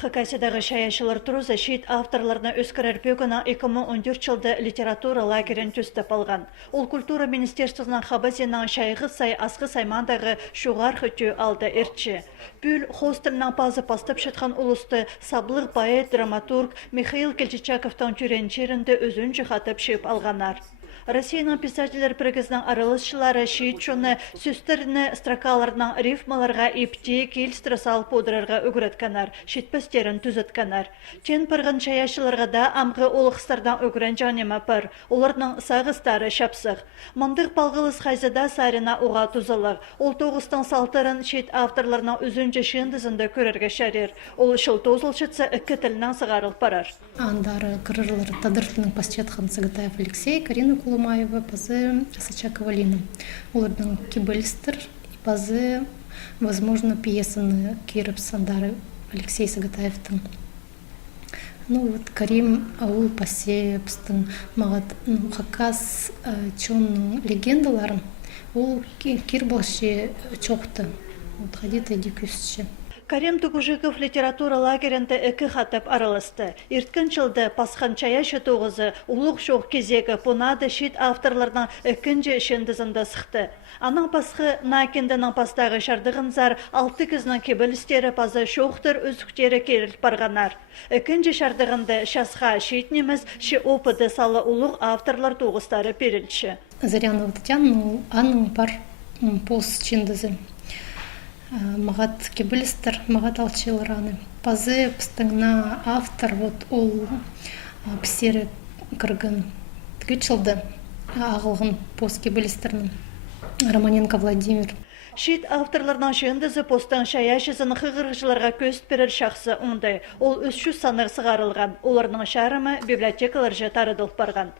Хакасиядағы шаяшылар тұрузы шейт авторларына өскірер бөгіна 2014 жылды литература лагерін түстіп алған. Ол культура министерствосынан хабазинан шайғы сай асқы саймандағы шуғар хүтю алды әртші. Бүл хостелінен пазы пастып шытқан ұлысты саблық поэт, драматург Михаил Кельчичаковтан түренчерінді өзін жығатып шеп алғанар. Россияның писательдер біргізінің арылысшылары шейтшоны сөстеріні строкаларының рифмаларға епте келістірі салып одырарға үгіретканар, шетпестерін түзетканар. Тен пырғын шаяшыларға да амғы олықстардан үгірен жанема пыр, олардың сағыстары шапсық. Мандық балғылыз хайзада сарина уға тұзылық. Ол тоғыстың салтырын шет авторларының үзінчі шендізінде көрерге шәрер. Ол шыл тозылшытсы үкі тілінен сығарыл парар. Андары кырырлары тадыртының пасчатхан Сагатаев Алексей, Карина Кулумаева, пазы Сачакова Лина. Олардың кибелистер, пазы, возможно, пьесаны Киров Сандары Алексей Сагатаевтың. Ну вот Карим Аул Пасеевстың мағат хакас чонның легендаларын ол кирбалшы чоқты. Вот ходит иди күсші. Карим Тугужиков литература лагерінде үкі қатып аралысты. Ирткін жылды пасқан чаяшы тоғызы ұлық шоқ кезегі понады шет авторларының үкінже шендізінде сықты. Аның пасқы накендінің пастағы шардығын зар 6 кізінің кебілістері пазы шоқтыр үзіктері керіл барғанар. Үкінже шардығынды шасқа шетнеміз ше опыды салы ұлық авторлар тоғыстары перілші. Зарянова Татьяна, аның пар пост шендізі. Мағат кебілістер, мағат алчылараны. Пазы пыстыңна автор, вот ол пісері кіргін түгетшілді ағылғын пост кебілістерінің. Романенко Владимир. Шет авторларынан шендізі постан шаяшызын қығырғышыларға көст берер шақсы ондай. Ол 300 саныр сығарылған. Оларының шарымы библиотекалар же тарыдылып барған.